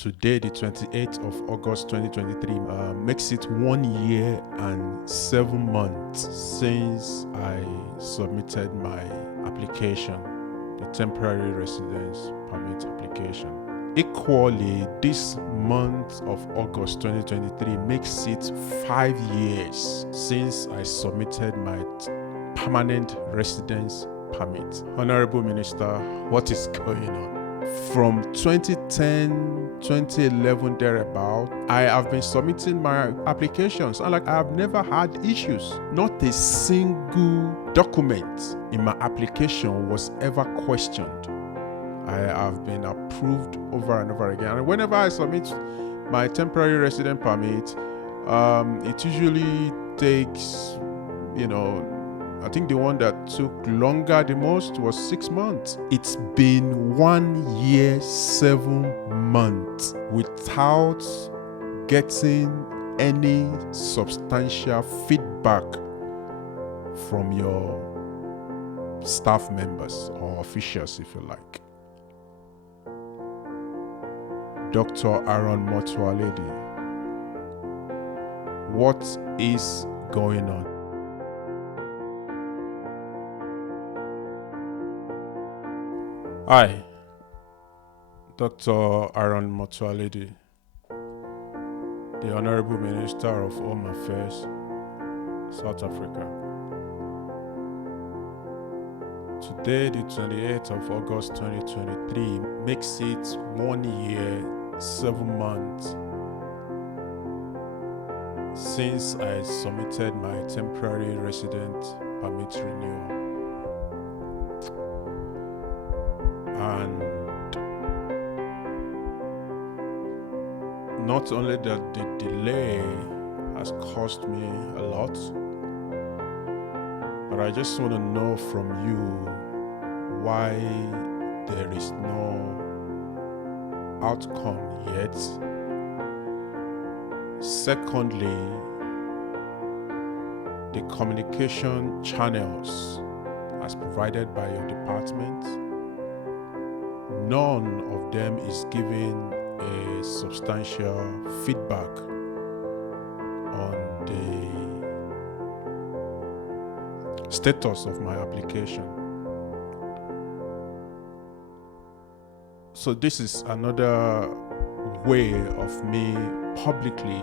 Today, the 28th of August 2023, makes it 1 year and 7 months since I submitted my application, the temporary residence permit application. Equally, this month of August 2023 makes it 5 years since I submitted my permanent residence permit. Honorable Minister, what is going on? From 2010, 2011 thereabout, I have been submitting my applications and I have never had issues. Not a single document in my application was ever questioned. I have been approved over and over again. And whenever I submit my temporary resident permit, it usually takes, I think the one that took longer the most was 6 months. It's been 1 year, 7 months without getting any substantial feedback from your staff members or officials, if you like. Dr. Aaron Motsoaledi, what is going on? Hi, Dr. Aaron Motsoaledi, the Honorable Minister of Home Affairs, South Africa. Today, the 28th of August 2023, makes it 1 year, 7 months since I submitted my temporary resident permit renewal. And not only that the delay has cost me a lot, but I just want to know from you why there is no outcome yet. Secondly, the communication channels as provided by your department, none of them is giving a substantial feedback on the status of my application. So this is another way of me publicly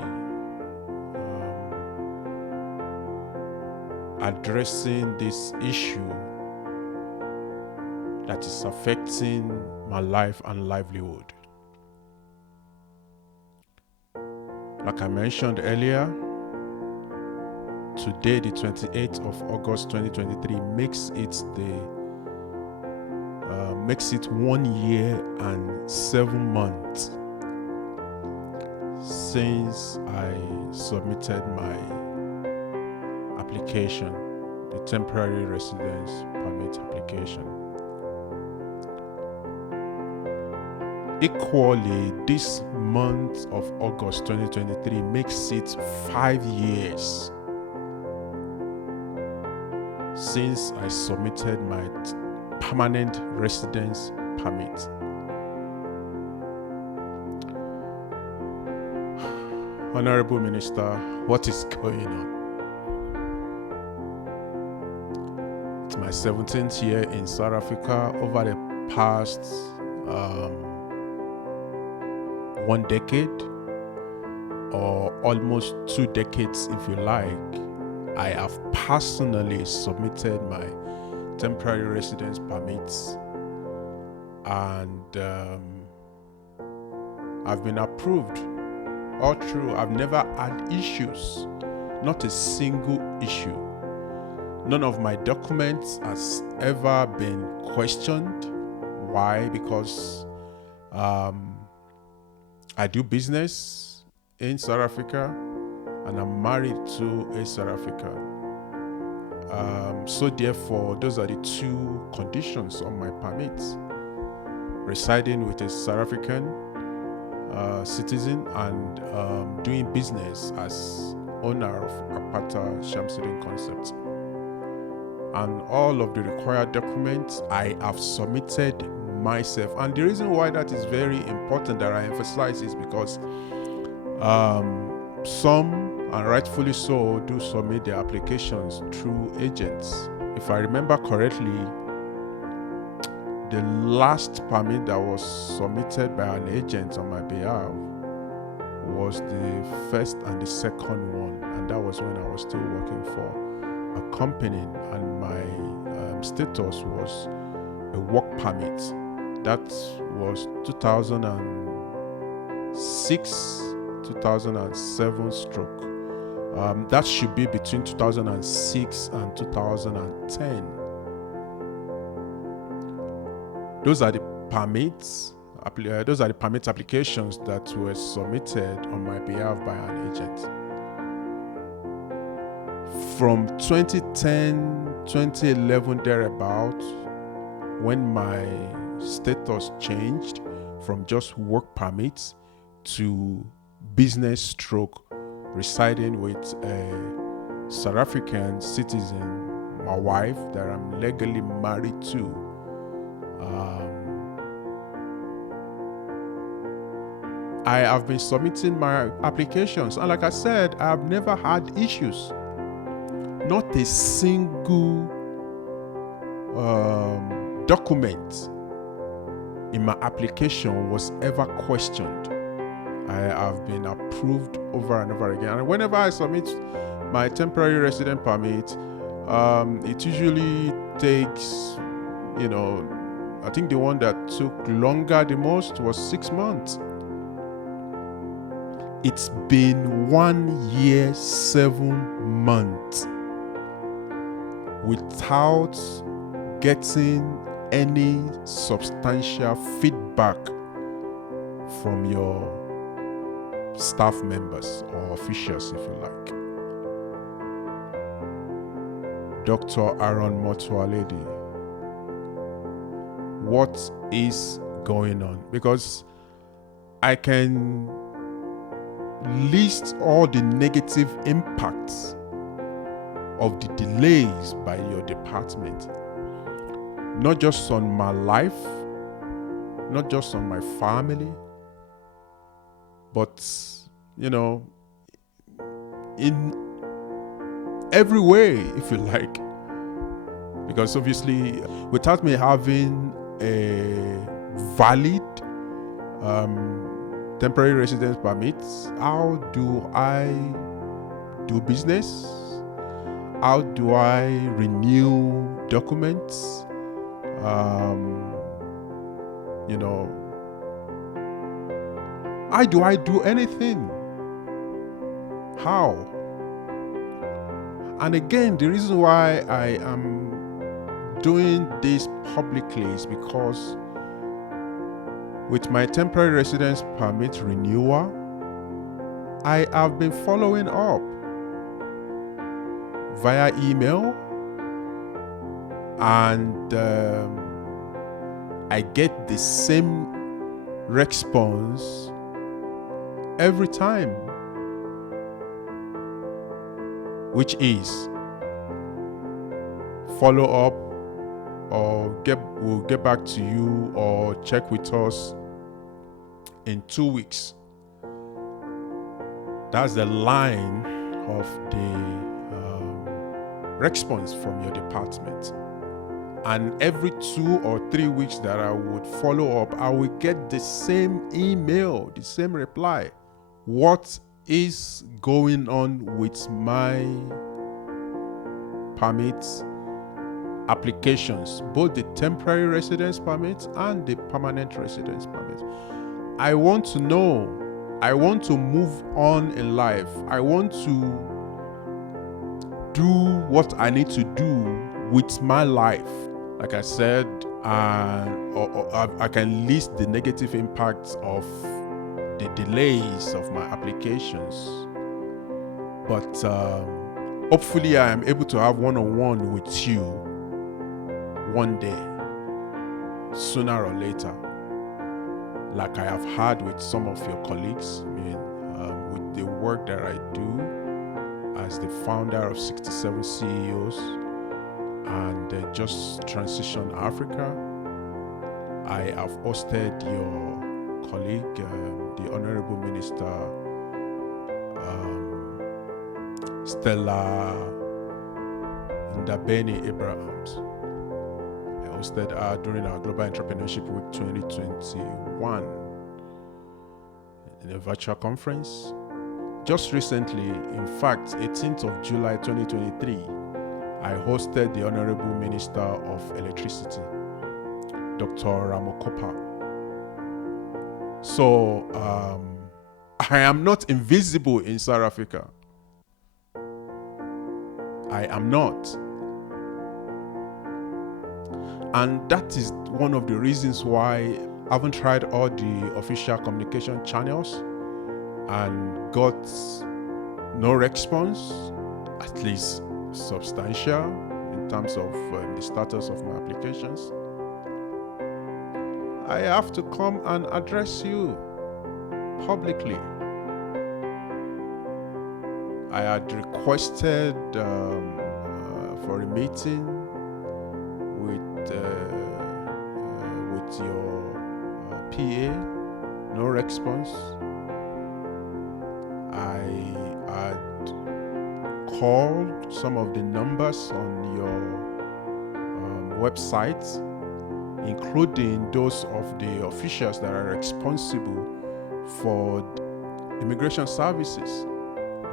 addressing this issue that is affecting my life and livelihood. Like I mentioned earlier, today, the 28th of August 2023, makes it 1 year and 7 months since I submitted my application, the temporary residence permit application. Equally, this month of August 2023 makes it 5 years since I submitted my permanent residence permit. Honorable Minister, what is going on? It's my 17th year in South Africa. Over the past 1 decade, or almost 2 decades if you like, I have personally submitted my temporary residence permits, and I've been approved all through. I've never had issues, not a single issue. None of my documents has ever been questioned. Why? Because I do business in South Africa and I'm married to a South African. So therefore, those are the 2 conditions on my permit: residing with a South African citizen and doing business as owner of Apata Concepts. And all of the required documents I have submitted myself. And the reason why that is very important that I emphasize is because some, and rightfully so, do submit their applications through agents. If I remember correctly, the last permit that was submitted by an agent on my behalf was the first and the second one, and that was when I was still working for a company, and my status was a work permit. That was 2006, 2007 stroke. That should be between 2006 and 2010. Those are the permits. Those are the permit applications that were submitted on my behalf by an agent. From 2010, 2011 thereabout, when my status changed from just work permits to business stroke residing with a South African citizen, my wife that I'm legally married to. I have been submitting my applications, and like I said, I have never had issues. Not a single document in my application was ever questioned. I have been approved over and over again. And whenever I submit my temporary resident permit, it usually takes, I think the one that took longer the most was 6 months. It's been 1 year, 7 months without getting any substantial feedback from your staff members or officials, if you like. Dr. Motsoaledi, what is going on? Because I can list all the negative impacts of the delays by your department, not just on my life, not just on my family, but in every way, if you like. Because obviously, without me having a valid temporary residence permit, how do I do business? How do I renew documents? How do I do anything? How? And again, the reason why I am doing this publicly is because with my temporary residence permit renewal, I have been following up via email, and I get the same response every time, which is follow up, or we'll get back to you, or check with us in 2 weeks. That's the line of the response from your department. And every 2 or 3 weeks that I would follow up, I will get the same email, the same reply. What is going on with my permits applications, both the temporary residence permits and the permanent residence permits? I want to know. I want to move on in life. I want to do what I need to do with my life. Like I said, I can list the negative impacts of the delays of my applications. But hopefully I am able to have one-on-one with you one day, sooner or later, like I have had with some of your colleagues. With the work that I do as the founder of 67 CEOs and Just Transition Africa, I have hosted your colleague, the Honorable Minister Stella Ndabeni Abrahams. I hosted her during our Global Entrepreneurship Week 2021 in a virtual conference. Just recently, in fact, 18th of July 2023, I hosted the Honorable Minister of Electricity, Dr. Ramokopa. So, I am not invisible in South Africa. I am not. And that is one of the reasons why I haven't tried all the official communication channels and got no response, at least substantial, in terms of the status of my applications. I have to come and address you publicly. I had requested for a meeting with your PA, no response. I had called some of the numbers on your website, including those of the officials that are responsible for immigration services.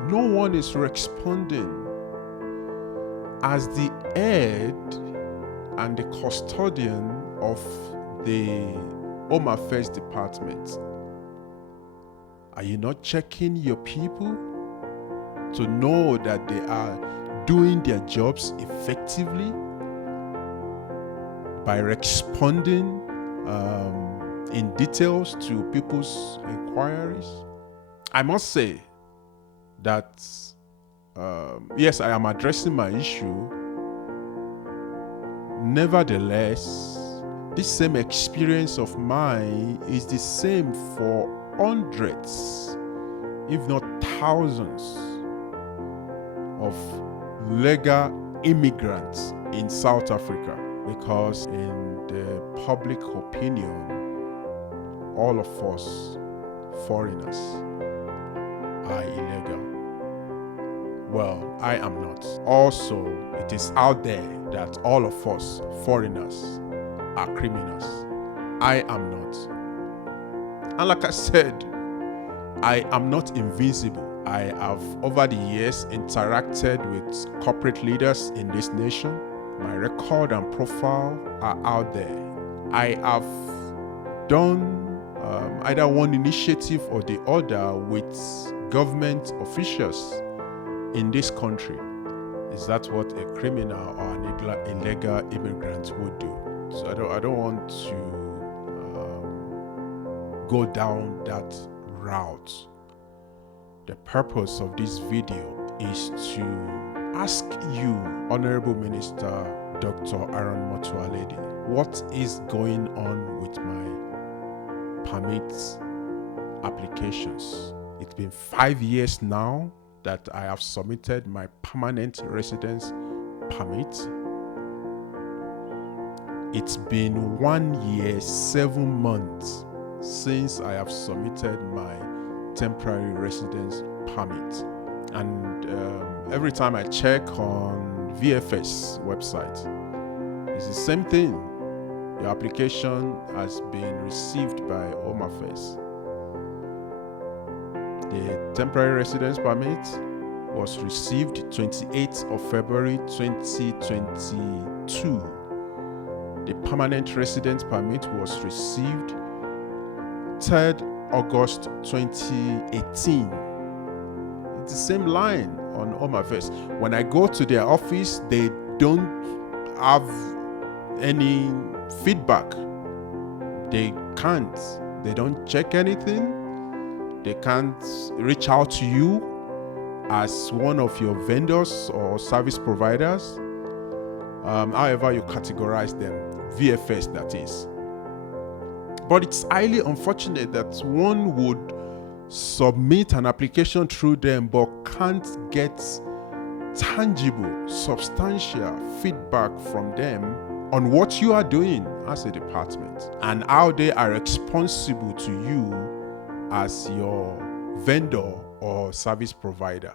No one is responding. As the head and the custodian of the Home Affairs Department, are you not checking your people to know that they are doing their jobs effectively by responding in details to people's inquiries? I must say that, yes, I am addressing my issue. Nevertheless, this same experience of mine is the same for hundreds, if not thousands, of legal immigrants in South Africa, because in the public opinion, all of us foreigners are illegal. Well, I am not. Also, it is out there that all of us foreigners are criminals. I am not. And like I said, I am not invisible. I have, over the years, interacted with corporate leaders in this nation. My record and profile are out there. I have done either one initiative or the other with government officials in this country. Is that what a criminal or an illegal immigrant would do? So I don't want to go down that route. The purpose of this video is to ask you, Honorable Minister Dr. Aaron Motsoaledi, what is going on with my permit applications? It's been 5 years now that I have submitted my permanent residence permit. It's been 1 year, 7 months since I have submitted my temporary residence permit. And every time I check on VFS website, it's the same thing. Your application has been received by Home Affairs. The temporary residence permit was received 28th of February 2022. The permanent residence permit was received 3rd August 2018. It's the same line on Home Affairs. When I go to their office, they don't have any feedback. They don't check anything. They can't reach out to you as one of your vendors or service providers. However you categorize them, VFS that is. But it's highly unfortunate that one would submit an application through them but can't get tangible, substantial feedback from them on what you are doing as a department and how they are responsible to you as your vendor or service provider.